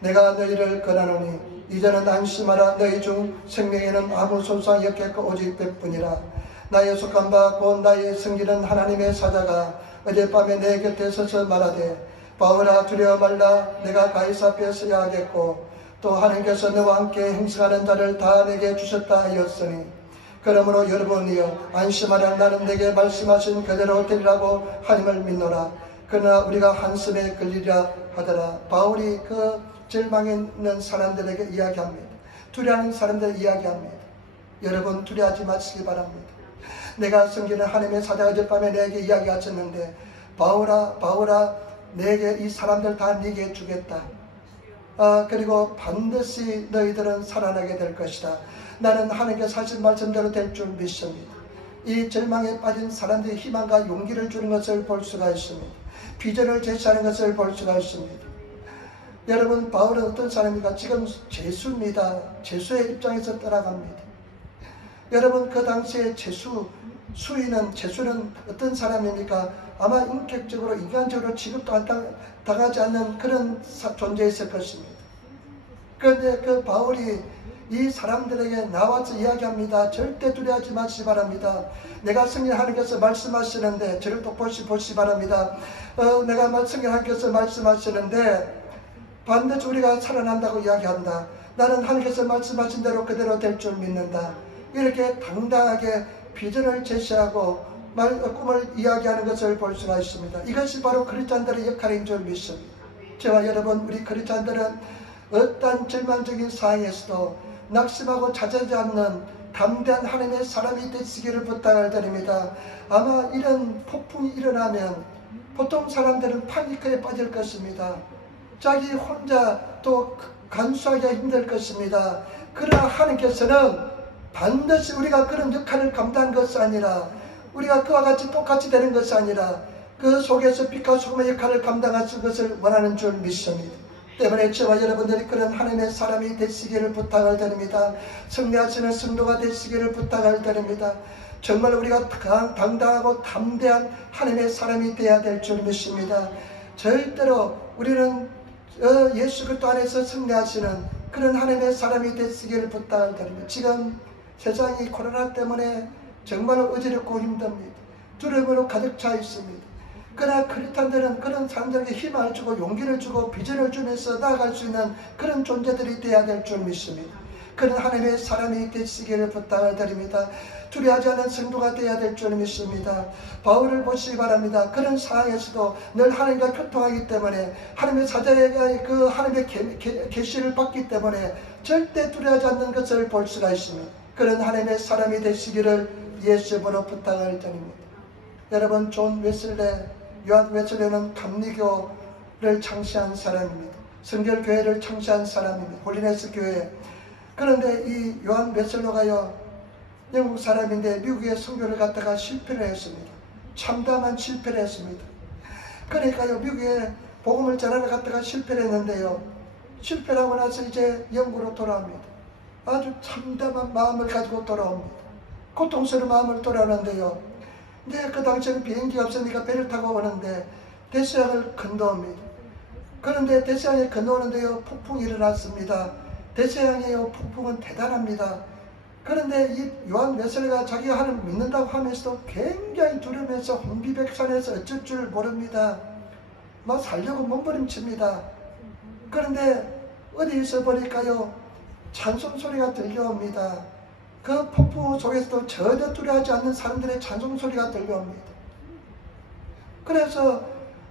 내가 너희를 권하노니 이제는 안심하라. 너희 중 생명에는 아무 손상이 없겠고 오직 백뿐이라. 나의 속한 바 곧 나의 승리는 하나님의 사자가 어젯밤에 내 곁에 서서 말하되 바울아 두려워 말라. 내가 가이사 앞에 서야 하겠고 또 하나님께서 너와 함께 행승하는 자를 다 내게 주셨다 하였으니 그러므로 여러분이여 안심하라. 나는 내게 말씀하신 그대로 되리라고 하나님을 믿노라. 그러나 우리가 한숨에 걸리리라 하더라. 바울이 그 절망에 있는 사람들에게 이야기합니다. 두려워하는 사람들에게 이야기합니다. 여러분 두려워하지 마시기 바랍니다. 내가 섬기는 하나님의 사자 어젯밤에 내게 이야기하셨는데 바울아 내게 이 사람들 다 네게 주겠다. 그리고 반드시 너희들은 살아나게 될 것이다. 나는 하나님께서 하신 말씀대로 될 줄 믿습니다. 이 절망에 빠진 사람들의 희망과 용기를 주는 것을 볼 수가 있습니다. 비전을 제시하는 것을 볼 수가 있습니다. 여러분 바울은 어떤 사람입니까? 지금 죄수입니다. 죄수의 입장에서 떠나갑니다. 여러분 그 당시에 죄수는 어떤 사람입니까? 아마 인격적으로 인간적으로 취급도 당하지 않는 그런 존재였을 것입니다. 그런데 그 바울이 이 사람들에게 나와서 이야기합니다. 절대 두려워하지 마시기 바랍니다. 내가 성령 하나님께서 말씀하시는데 저를 똑바로 보시기 바랍니다. 내가 성령 하나님께서 말씀하시는데 반드시 우리가 살아난다고 이야기한다. 나는 하나님께서 말씀하신 대로 그대로 될 줄 믿는다. 이렇게 당당하게 비전을 제시하고 꿈을 이야기하는 것을 볼 수가 있습니다. 이것이 바로 그리스도인들의 역할인 줄 믿습니다. 저와 여러분 우리 그리스도인들은 어떠한 절망적인 상황에서도 낙심하고 좌절하지 않는 담대한 하나님의 사람이 되시기를 부탁을 드립니다. 아마 이런 폭풍이 일어나면 보통 사람들은 파니크에 빠질 것입니다. 자기 혼자 또 간수하기가 힘들 것입니다. 그러나 하나님께서는 반드시 우리가 그런 역할을 감당한 것이 아니라 우리가 그와 같이 똑같이 되는 것이 아니라 그 속에서 빛과 소금의 역할을 감당하실 것을 원하는 줄 믿습니다. 때문에 저와 여러분들이 그런 하나님의 사람이 되시기를 부탁을 드립니다. 승리하시는 성도가 되시기를 부탁을 드립니다. 정말 우리가 당당하고 담대한 하나님의 사람이 되어야 될 줄 믿습니다. 절대로 우리는 예수 그리스도 안에서 승리하시는 그런 하나님의 사람이 되시기를 부탁을 드립니다. 지금 세상이 코로나 때문에 정말 어지럽고 힘듭니다. 두려움으로 가득 차 있습니다. 그러나 크리스찬들은 그런 사람들에게 힘을 주고 용기를 주고 비전을 주면서 나아갈 수 있는 그런 존재들이 되어야 될 줄 믿습니다. 그런 하나님의 사람이 되시기를 부탁을 드립니다. 두려워하지 않은 성도가 되어야 될 줄 믿습니다. 바울을 보시기 바랍니다. 그런 상황에서도 늘 하나님과 교통하기 때문에 하나님의 사자의 그 하나님의 계시를 받기 때문에 절대 두려워하지 않는 것을 볼 수가 있습니다. 그런 하나님의 사람이 되시기를 예수님으로 부탁을 드립니다. 여러분, 존 웨슬레, 요한 웨슬레는 감리교를 창시한 사람입니다. 성결교회를 창시한 사람입니다. 홀리네스 교회. 그런데 이 요한 웨슬레가요, 영국 사람인데 미국의 선교를 갔다가 실패를 했습니다. 참담한 실패를 했습니다. 그러니까요, 미국에 복음을 전하러 갔다가 실패를 했는데요, 실패를 하고 나서 이제 영국으로 돌아옵니다. 아주 참담한 마음을 가지고 돌아옵니다. 고통스러운 마음을 돌아오는데요, 이제 그 당시에는 비행기가 없으니까 배를 타고 오는데 대서양을 건너옵니다. 그런데 대서양에 건너오는데요, 폭풍이 일어났습니다. 대서양의 폭풍은 대단합니다. 그런데 이 요한 웨슬레가 자기가 하나님을 믿는다고 하면서도 굉장히 두려우면서 혼비백산에서 어쩔 줄 모릅니다. 막 살려고 몸부림칩니다. 그런데 어디서 보니까요, 찬송 소리가 들려옵니다. 그 폭풍 속에서도 전혀 두려워하지 않는 사람들의 찬송 소리가 들려옵니다. 그래서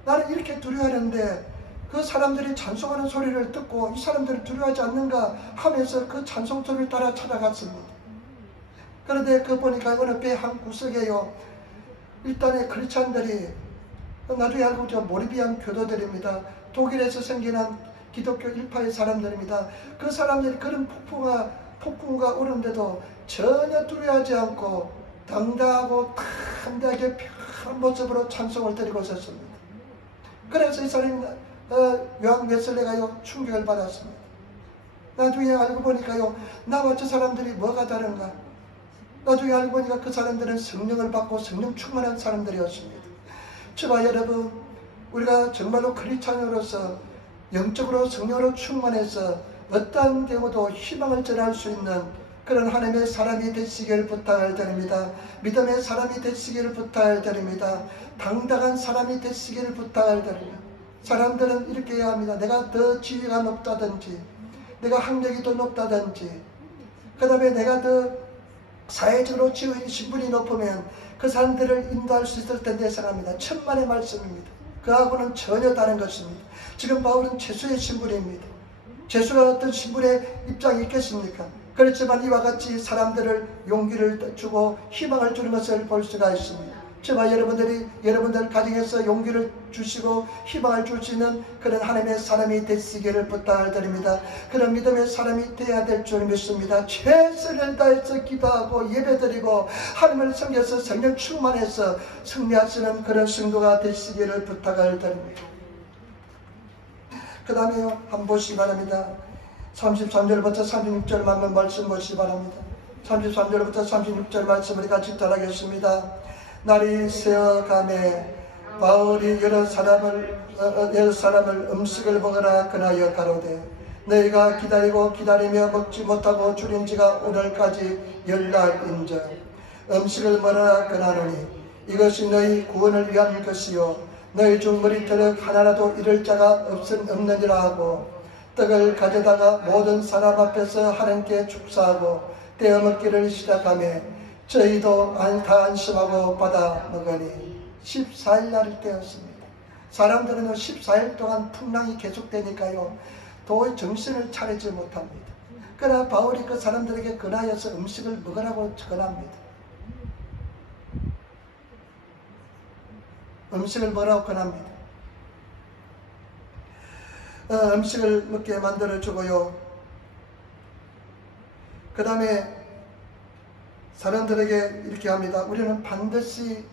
나는 이렇게 두려워하는데 그 사람들이 찬송하는 소리를 듣고 이 사람들이 두려워하지 않는가 하면서 그 찬송 소리를 따라 찾아갔습니다. 그런데 그 보니까 어느 배 한 구석에요, 일단의 크리스찬들이, 나중에 알고 저 모리비안 교도들입니다. 독일에서 생겨난 기독교 일파의 사람들입니다. 그 사람들이 그런 폭풍우가 오는데도 전혀 두려워하지 않고 당당하고 담대하게 편한 모습으로 찬송을 드리고 있었습니다. 그래서 이 사람이 요한 웨슬레가요, 충격을 받았습니다. 나중에 알고 보니까요, 나와 저 사람들이 뭐가 다른가? 나중에 알고 보니까 그 사람들은 성령을 받고 성령 충만한 사람들이었습니다. 저와 여러분, 우리가 정말로 크리스찬으로서 영적으로 성령으로 충만해서 어떠한 경우도 희망을 전할 수 있는 그런 하나님의 사람이 되시기를 부탁을 드립니다. 믿음의 사람이 되시기를 부탁을 드립니다. 당당한 사람이 되시기를 부탁을 드립니다. 사람들은 이렇게 해야 합니다. 내가 더 지위가 높다든지, 내가 학력이 더 높다든지, 그 다음에 내가 더 사회적으로 지위 신분이 높으면 그 사람들을 인도할 수 있을 텐데 생각합니다. 천만의 말씀입니다. 그하고는 전혀 다른 것입니다. 지금 바울은 죄수의 신분입니다. 죄수가 어떤 신분의 입장이 있겠습니까? 그렇지만 이와 같이 사람들을 용기를 주고 희망을 주는 것을 볼 수가 있습니다. 저와 여러분들 가정에서 용기를 주시고 희망을 줄 수 있는 그런 하나님의 사람이 되시기를 부탁을 드립니다. 그런 믿음의 사람이 되어야 될 줄 믿습니다. 최선을 다해서 기도하고 예배드리고 하나님을 섬겨서 성령 충만해서 승리하시는 그런 성도가 되시기를 부탁을 드립니다. 그 다음에요, 한번 보시기 바랍니다. 33절부터 36절만 한번 말씀 보시기 바랍니다. 33절부터 36절 말씀을 같이 따라하겠습니다. 날이 새어가매 바울이 여러 사람을 음식을 먹으라 그나여 가로되 너희가 기다리며 먹지 못하고 줄인 지가 오늘까지 열날인즉 음식을 먹으라 그나노니 이것이 너희 구원을 위한 것이요 너희 중 머리털 하나라도 잃을 자가 없느니라 하고 떡을 가져다가 모든 사람 앞에서 하나님께 축사하고 떼어 먹기를 시작하며 저희도 다 안심하고 받아 먹으니 14일 날이 되었습니다. 사람들은 14일 동안 풍랑이 계속되니까요, 도저히 정신을 차리지 못합니다. 그러나 바울이 그 사람들에게 권하여서 음식을 먹으라고 권합니다. 음식을 먹으라고 권합니다. 음식을 먹게 만들어주고요. 그 다음에 사람들에게 이렇게 합니다. 우리는 반드시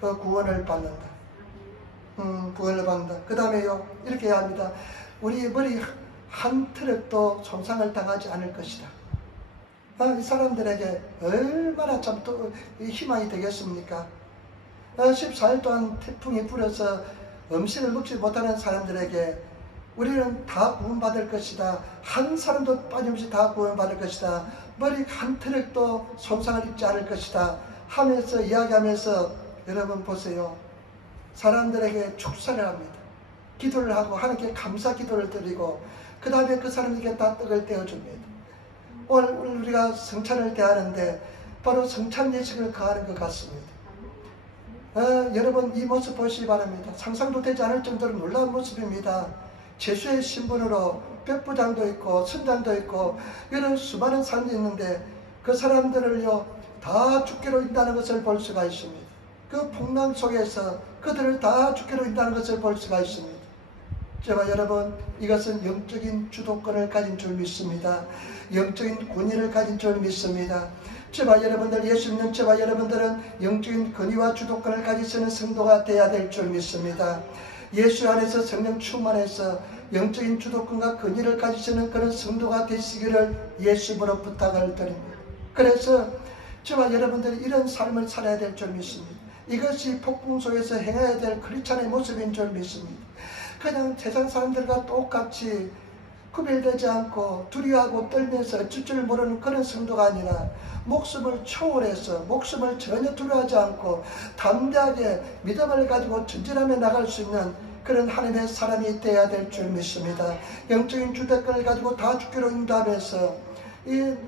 구원을 받는다. 구원을 받는다. 그 다음에요, 이렇게 해야 합니다. 우리 머리 한 트럭도 손상을 당하지 않을 것이다. 이 사람들에게 얼마나 참 또 희망이 되겠습니까? 14일 동안 태풍이 불어서 음식을 먹지 못하는 사람들에게 우리는 다 구원받을 것이다. 한 사람도 빠짐없이 다 구원받을 것이다. 머리 한 트럭도 손상을 입지 않을 것이다 하면서 이야기하면서, 여러분 보세요. 사람들에게 축사를 합니다. 기도를 하고 하나님께 감사 기도를 드리고 그 다음에 그 사람에게 다 떡을 떼어줍니다. 오늘 우리가 성찬을 대하는데 바로 성찬 예식을 거하는 것 같습니다. 여러분 이 모습 보시기 바랍니다. 상상도 되지 않을 정도로 놀라운 모습입니다. 제수의 신분으로 백부장도 있고 선장도 있고 이런 수많은 사람이 있는데 그 사람들을요 다 죽기로 인다는 것을 볼 수가 있습니다. 그 풍랑 속에서 그들을 다 죽기로 인다는 것을 볼 수가 있습니다. 저와 여러분, 이것은 영적인 주도권을 가진 줄 믿습니다. 영적인 권위를 가진 줄 믿습니다. 저와 여러분들, 예수 믿는 저와 여러분들은 영적인 권위와 주도권을 가지시는 성도가 되어야 될 줄 믿습니다. 예수 안에서 성령 충만해서 영적인 주도권과 권위를 가지시는 그런 성도가 되시기를 예수님으로 부탁을 드립니다. 그래서 저와 여러분들이 이런 삶을 살아야 될 줄 믿습니다. 이것이 폭풍 속에서 행해야 될 크리스찬의 모습인 줄 믿습니다. 그냥 세상 사람들과 똑같이 구별되지 않고 두려워하고 떨면서 어쩔 줄 모르는 그런 성도가 아니라 목숨을 초월해서 목숨을 전혀 두려워하지 않고 담대하게 믿음을 가지고 전진하며 나갈 수 있는 그런 하나님의 사람이 되어야 될 줄 믿습니다. 영적인 주도권을 가지고 다 죽기로 인도하면서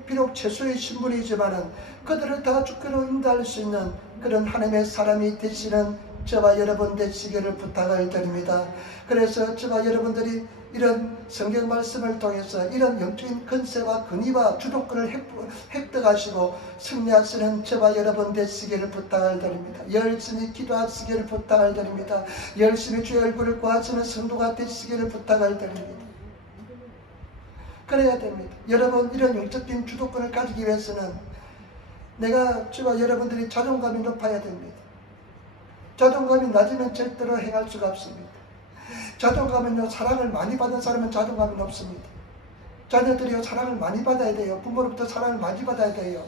비록 제수의 신분이지만은 그들을 다 죽기로 인도할 수 있는 그런 하나님의 사람이 되시는 저와 여러분 되시기를 부탁을 드립니다. 그래서 저와 여러분들이 이런 성경 말씀을 통해서 이런 영적인 권세와 권위와 주도권을 획득하시고 승리하시는 저와 여러분 되시기를 부탁을 드립니다. 열심히 기도하시기를 부탁을 드립니다. 열심히 주의 얼굴을 구하시는 성도가 되시기를 부탁을 드립니다. 그래야 됩니다. 여러분, 이런 영적인 주도권을 가지기 위해서는 내가 저와 여러분들이 자존감이 높아야 됩니다. 자존감이 낮으면 절대로 행할 수가 없습니다. 자존감은요, 사랑을 많이 받은 사람은 자존감이 높습니다. 자녀들이요, 사랑을 많이 받아야 돼요. 부모로부터 사랑을 많이 받아야 돼요.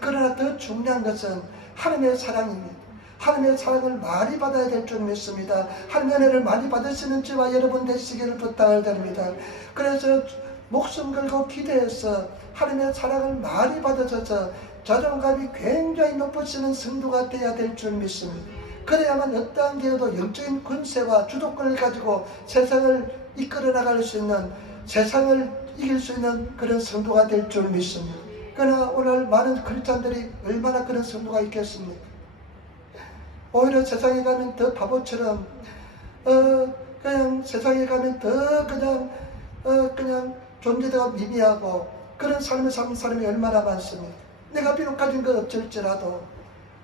그러나 더 중요한 것은 하나님의 사랑입니다. 하나님의 사랑을 많이 받아야 될 줄 믿습니다. 하나님의 은혜를 많이 받으시는 저와 여러분 되시기를 부탁을 드립니다. 그래서 목숨 걸고 기대해서 하나님의 사랑을 많이 받으셔서 자존감이 굉장히 높으시는 성도가 되어야 될 줄 믿습니다. 그래야만 어떠한 경우도 영적인 권세와 주도권을 가지고 세상을 이끌어 나갈 수 있는, 세상을 이길 수 있는 그런 성도가 될 줄 믿습니다. 그러나 오늘 많은 크리스찬들이 얼마나 그런 성도가 있겠습니까? 오히려 세상에 가면 더 바보처럼 그냥 세상에 가면 더 그냥 존재가 미미하고 그런 삶을 사는 사람이 얼마나 많습니까? 내가 비록 가진 것 없을지라도,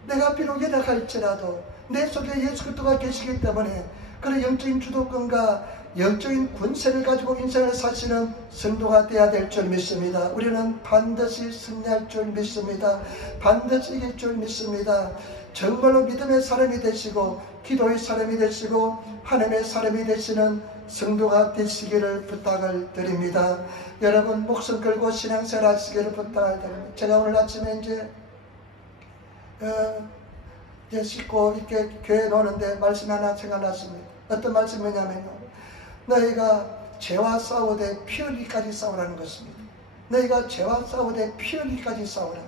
내가 비록 연약할지라도 내 속에 예수 그리스도가 계시기 때문에 그런 영적인 주도권과 영적인 권세를 가지고 인생을 사시는 성도가 되어야 될 줄 믿습니다. 우리는 반드시 승리할 줄 믿습니다. 반드시 이길 줄 믿습니다. 정말로 믿음의 사람이 되시고 기도의 사람이 되시고 하나님의 사람이 되시는 성도가 되시기를 부탁을 드립니다. 여러분, 목숨 걸고 신앙생활 하시기를 부탁을 드립니다. 제가 오늘 아침에 이제 씻고 이렇게 교회에 오는데 말씀 하나 생각났습니다. 어떤 말씀이냐면요, 너희가 죄와 싸우되 피 흘리기까지 싸우라는 것입니다. 너희가 죄와 싸우되 피 흘리기까지 싸우라.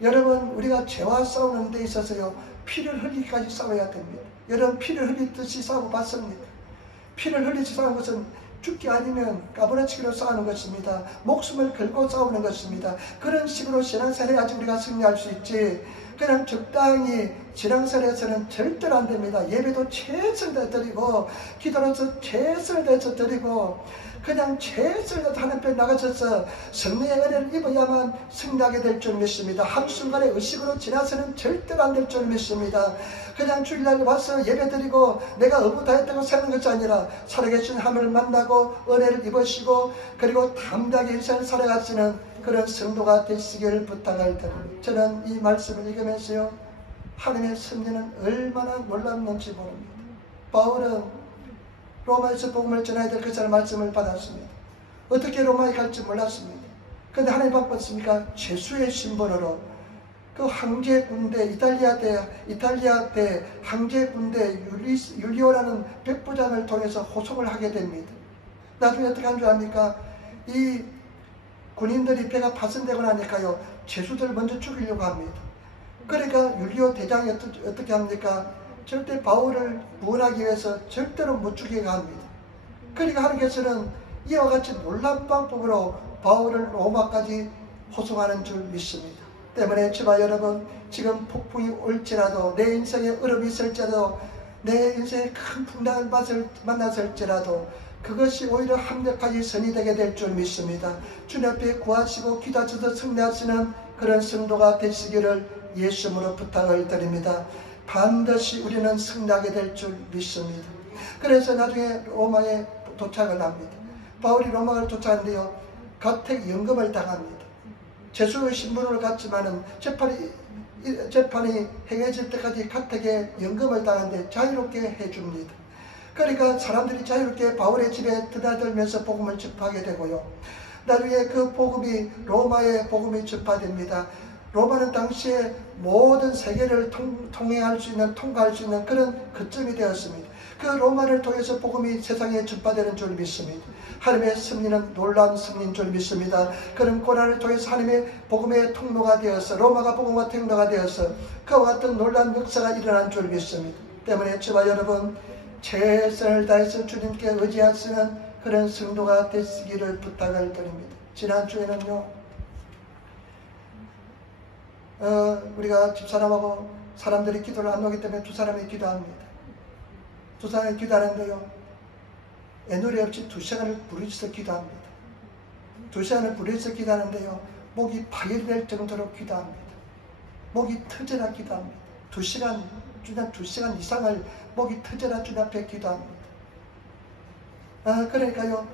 여러분, 우리가 죄와 싸우는 데 있어서요, 피를 흘리기까지 싸워야 됩니다. 여러분, 피를 흘리듯이 싸워 봤습니까? 피를 흘리듯이 싸우는 것은 죽기 아니면 까부러치기로 싸우는 것입니다. 목숨을 걸고 싸우는 것입니다. 그런 식으로 신앙생활 해야지 우리가 승리할 수 있지, 그냥 적당히 신앙생활에서는 절대로 안 됩니다. 예배도 최선을 다해 드리고 기도로서 최선을 다해서 드리고 그냥 최선을 다해서 하나님 앞에 나가셔서 성령의 은혜를 입어야만 승리하게 될 줄 믿습니다. 한순간의 의식으로 지나서는 절대로 안 될 줄 믿습니다. 그냥 주일날에 와서 예배 드리고 내가 의무 다했다고 사는 것이 아니라 살아계신 하나님을 만나고 은혜를 입으시고 그리고 담대하게 인생을 살아가시는 그런 성도가 되시기를 부탁을 드립니다. 저는 이 말씀을 읽으면서요, 하나님의 섭리는 얼마나 놀랍는지 모릅니다. 바울은 로마에서 복음을 전해야 될 그 사람 말씀을 받았습니다. 어떻게 로마에 갈지 몰랐습니다. 그런데 하나님 바꿨습니까? 죄수의 신분으로 그 황제 군대, 이탈리아 대 황제 군대 율리오라는 백부장을 통해서 호송을 하게 됩니다. 나중에 어떻게 한 줄 압니까? 이 군인들이 배가 파손되고 나니까요, 죄수들 먼저 죽이려고 합니다. 그러니까 율리오 대장이 어떻게 합니까? 절대 바울을 구원하기 위해서 절대로 못 죽이게 합니다. 그러니까 하나님께서는 이와 같이 놀라운 방법으로 바울을 로마까지 호송하는 줄 믿습니다. 때문에 제발 여러분, 지금 폭풍이 올지라도, 내 인생에 어려움이 있을지라도, 내 인생에 큰 풍랑을 만났을지라도 그것이 오히려 합력하기 선이 되게 될 줄 믿습니다. 주님 앞에 구하시고 기도하셔서 승리하시는 그런 성도가 되시기를 예수님으로 부탁을 드립니다. 반드시 우리는 승리하게 될 줄 믿습니다. 그래서 나중에 로마에 도착을 합니다. 바울이 로마를 도착하는데요, 가택연금을 당합니다. 죄수의 신분을 갖지만은 재판이 행해질 때까지 가택에 연금을 당하는데 자유롭게 해줍니다. 그러니까 사람들이 자유롭게 바울의 집에 드나들면서 복음을 접하게 되고요. 나중에 그 복음이 로마의 복음이 전파됩니다. 로마는 당시에 모든 세계를 통과할 수 있는 그런 거점이 되었습니다. 그 로마를 통해서 복음이 세상에 전파되는 줄 믿습니다. 하나님의 섭리는 놀라운 섭리인 줄 믿습니다. 그런 고난을 통해서 하나님의 복음의 통로가 되어서, 로마가 복음의 통로가 되어서 그와 같은 놀라운 역사가 일어난 줄 믿습니다. 때문에 저와 여러분, 최선을 다해서 주님께 의지하시는 그런 성도가 되시기를 부탁을 드립니다. 지난주에는요, 우리가 집사람하고 사람들이 기도를 안 오기 때문에 두 사람이 기도합니다. 두 사람이 기도하는데요, 애누리 없이 2시간을 부르짖어 기도합니다. 2시간을 부르짖어 기도하는데요, 목이 파열될 정도로 기도합니다. 목이 터져라 기도합니다. 2시간, 주님 2시간 이상을 목이 터져라 주님 앞에 기도합니다. 그러니까요,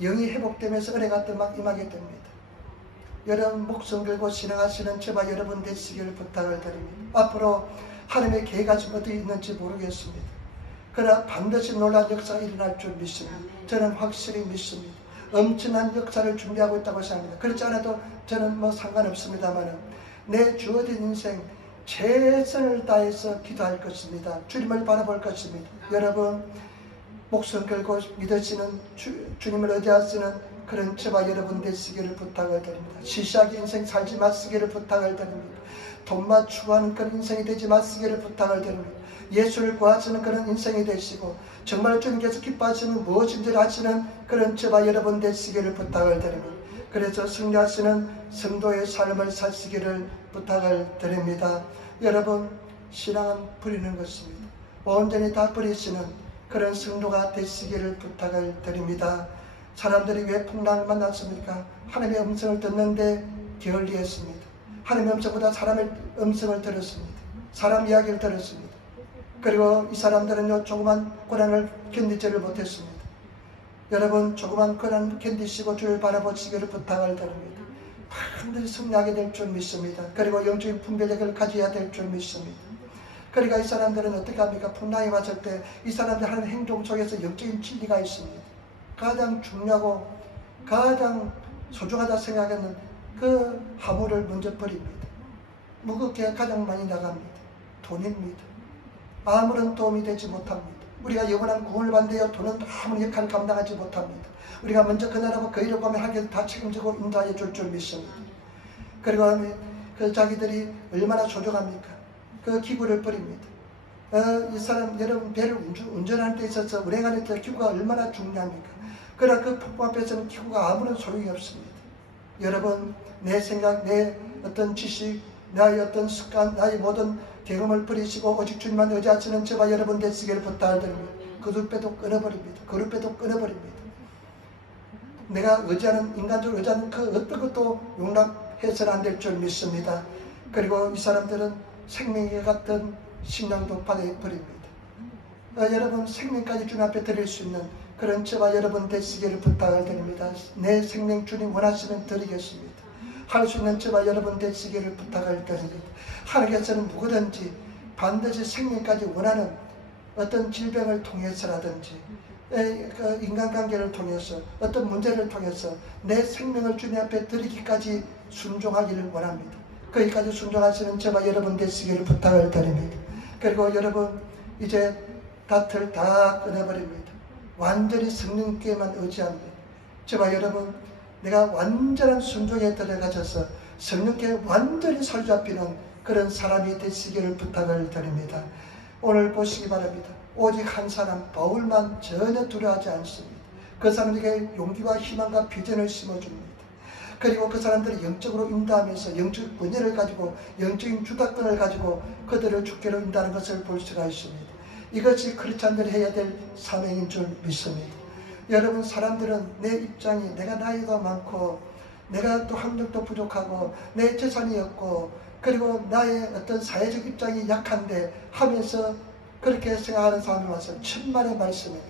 영이 회복되면서 은혜가 또 막 임하게 됩니다. 여러분, 목숨 걸고 신앙하시는 저와 여러분 되시기를 부탁을 드립니다. 앞으로 하나님의 계획이 어떻게 있는지 모르겠습니다. 그러나 반드시 놀라운 역사가 일어날 줄 믿습니다. 저는 확실히 믿습니다. 엄청난 역사를 준비하고 있다고 생각합니다. 그렇지 않아도 저는 상관없습니다만 내 주어진 인생 최선을 다해서 기도할 것입니다. 주님을 바라볼 것입니다. 여러분, 목숨 걸고 믿으시는 주님을 의지하시는 그런 저와 여러분 되시기를 부탁을 드립니다. 시시하게 인생 살지 마시기를 부탁을 드립니다. 돈만 추구하는 그런 인생이 되지 마시기를 부탁을 드립니다. 예수를 구하시는 그런 인생이 되시고 정말 주님께서 기뻐하시는 무엇인지 하시는 그런 저와 여러분 되시기를 부탁을 드립니다. 그래서 승리하시는 성도의 삶을 사시기를 부탁을 드립니다. 여러분, 신앙은 버리는 것입니다. 온전히 다 버리시는 그런 성도가 되시기를 부탁을 드립니다. 사람들이 왜 풍랑을 만났습니까? 하나님의 음성을 듣는데 게을리했습니다. 하나님의 음성보다 사람의 음성을 들었습니다. 사람 이야기를 들었습니다. 그리고 이 사람들은요, 조그만 고난을 견디지를 못했습니다. 여러분, 조그만 고난 견디시고 주를 바라보시기를 부탁을 드립니다. 반드시 승리하게 될 줄 믿습니다. 그리고 영적인 분별력을 가져야 될 줄 믿습니다. 그러니까 이 사람들은 어떻게 합니까? 풍랑이 왔을 때 이 사람들 하는 행동 속에서 영적인 진리가 있습니다. 가장 중요하고 가장 소중하다 생각하는 그 화물을 먼저 버립니다. 무겁게 가장 많이 나갑니다. 돈입니다. 아무런 도움이 되지 못합니다. 우리가 영원한 구원을 받는데요, 돈은 아무런 역할을 감당하지 못합니다. 우리가 먼저 그 나라와 그 일을 보면 하게 다 책임지고 인도하여 줄 줄 믿습니다. 그리고 그 자기들이 얼마나 소중합니까? 그 기구를 버립니다. 이 사람, 여러분, 배를 운전하는 데 있어서 운행하는 데 기구가 얼마나 중요합니까? 그러나 그 폭풍 앞에서는 기구가 아무런 소용이 없습니다. 여러분, 내 생각, 내 어떤 지식, 나의 어떤 습관, 나의 모든 경험을 버리시고 오직 주님만 의지하시는 저와 여러분 되시기를 부탁을 드립니다. 그룹배도 끊어버립니다. 그룹배도 끊어버립니다. 내가 의지하는, 인간적으로 의지하는 그 어떤 것도 용납해서는 안 될 줄 믿습니다. 그리고 이 사람들은 생명의 같은 신앙도 받아버립니다. 여러분, 생명까지 주님 앞에 드릴 수 있는 그런 저와 여러분 되시기를 부탁을 드립니다. 내 생명 주님 원하시면 드리겠습니다. 할 수 있는 저와 여러분 되시기를 부탁을 드립니다. 하나님께서는 누구든지 반드시 생명까지 원하는 어떤 질병을 통해서라든지 인간관계를 통해서 어떤 문제를 통해서 내 생명을 주님 앞에 드리기까지 순종하기를 원합니다. 거기까지 순종하시는 저와 여러분 되시기를 부탁을 드립니다. 그리고 여러분 이제 밭을 다 끊어버립니다. 완전히 성령께만 의지합니다. 저와 여러분 내가 완전한 순종에 들어가셔서 성령께 완전히 사로잡히는 그런 사람이 되시기를 부탁을 드립니다. 오늘 보시기 바랍니다. 오직 한 사람 바울만 전혀 두려워하지 않습니다. 그 사람에게 용기와 희망과 비전을 심어줍니다. 그리고 그 사람들이 영적으로 인도하면서 영적 분열을 가지고 영적인 주도권을 가지고 그들을 주께로 인도하는 것을 볼 수가 있습니다. 이것이 크리스찬들이 해야 될 사명인 줄 믿습니다. 여러분 사람들은 내 입장이 내가 나이가 많고 내가 또 학력도 부족하고 내 재산이 없고 그리고 나의 어떤 사회적 입장이 약한데 하면서 그렇게 생각하는 사람이 와서 천만의 말씀입니다.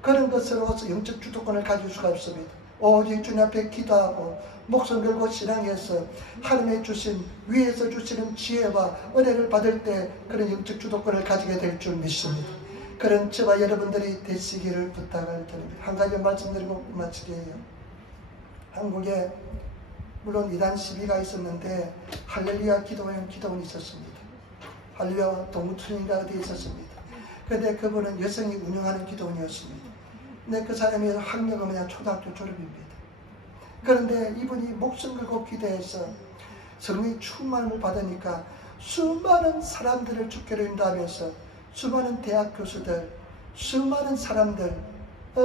그런 것으로서 영적 주도권을 가질 수가 없습니다. 오직 주님 앞에 기도하고 목숨 걸고 신앙해서 하나님의 주신 위에서 주시는 지혜와 은혜를 받을 때 그런 영적 주도권을 가지게 될 줄 믿습니다. 그런 저와 여러분들이 되시기를 부탁을 드립니다. 한 가지 말씀드리고 마치게요. 한국에 물론 이단 시비가 있었는데 할렐루야 기도원이 있었습니다. 할렐루야 동투인가 어디에 있었습니다. 그런데 그분은 여성이 운영하는 기도원이었습니다. 근데 그 사람이 학력은 그냥 초등학교 졸업입니다. 그런데 이분이 목숨 걸고 기도해서 성령의 충만을 받으니까 수많은 사람들을 주께로 인도하면서 수많은 대학 교수들, 수많은 사람들,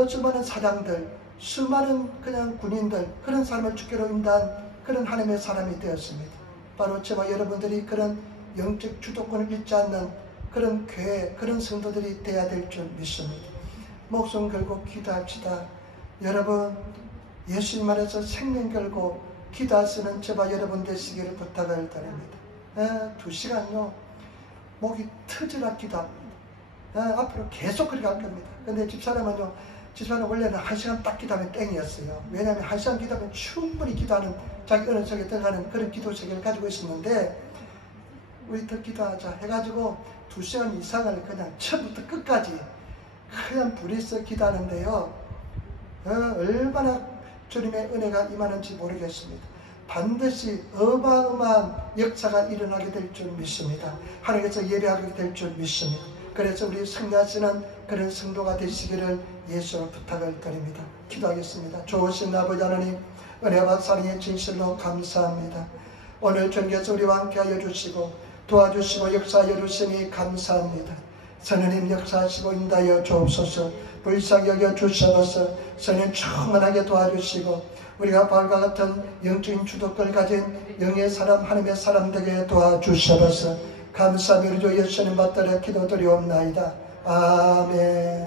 수많은 사장들, 수많은 그냥 군인들 그런 사람을 주께로 인도한 그런 하나님의 사람이 되었습니다. 바로 저와 여러분들이 그런 영적 주도권을 잃지 않는 그런 교회, 그런 성도들이 되어야 될 줄 믿습니다. 목숨 걸고 기도합시다. 여러분 예수님 안에서 생명 걸고 기도하시는 저와 여러분 되시기를 부탁을 드립니다. 2시간요 목이 터지라 기도합니다. 앞으로 계속 그렇게 할 겁니다. 근데 집사람은 원래는 1시간 딱 기도하면 땡이었어요. 왜냐하면 1시간 기도하면 충분히 기도하는 자기 어느 속에 들어가는 그런 기도 세계를 가지고 있었는데 우리 더 기도하자 해가지고 2시간 이상을 그냥 처음부터 끝까지 그냥 불에서 기도하는데요. 얼마나 주님의 은혜가 임하는지 모르겠습니다. 반드시 어마어마한 역사가 일어나게 될 줄 믿습니다. 하나님께서 예배하게 될 줄 믿습니다. 그래서 우리 승리하시는 그런 성도가 되시기를 예수로 부탁을 드립니다. 기도하겠습니다. 좋으신 아버지 하나님 은혜와 사랑의 진실로 감사합니다. 오늘 전교에서 우리와 함께하여 주시고 도와주시고 역사하여 주시니 감사합니다. 선생님 역사하시고 인도하여 주옵소서. 불쌍히 여겨 주셔서 선생님 충만하게 도와주시고 우리가 바울과 같은 영적인 주도권을 가진 영의 사람 하나님의 사람 되게 도와주셔서 감사하며 우리 주 예수님 받들어 기도드리옵나이다. 아멘.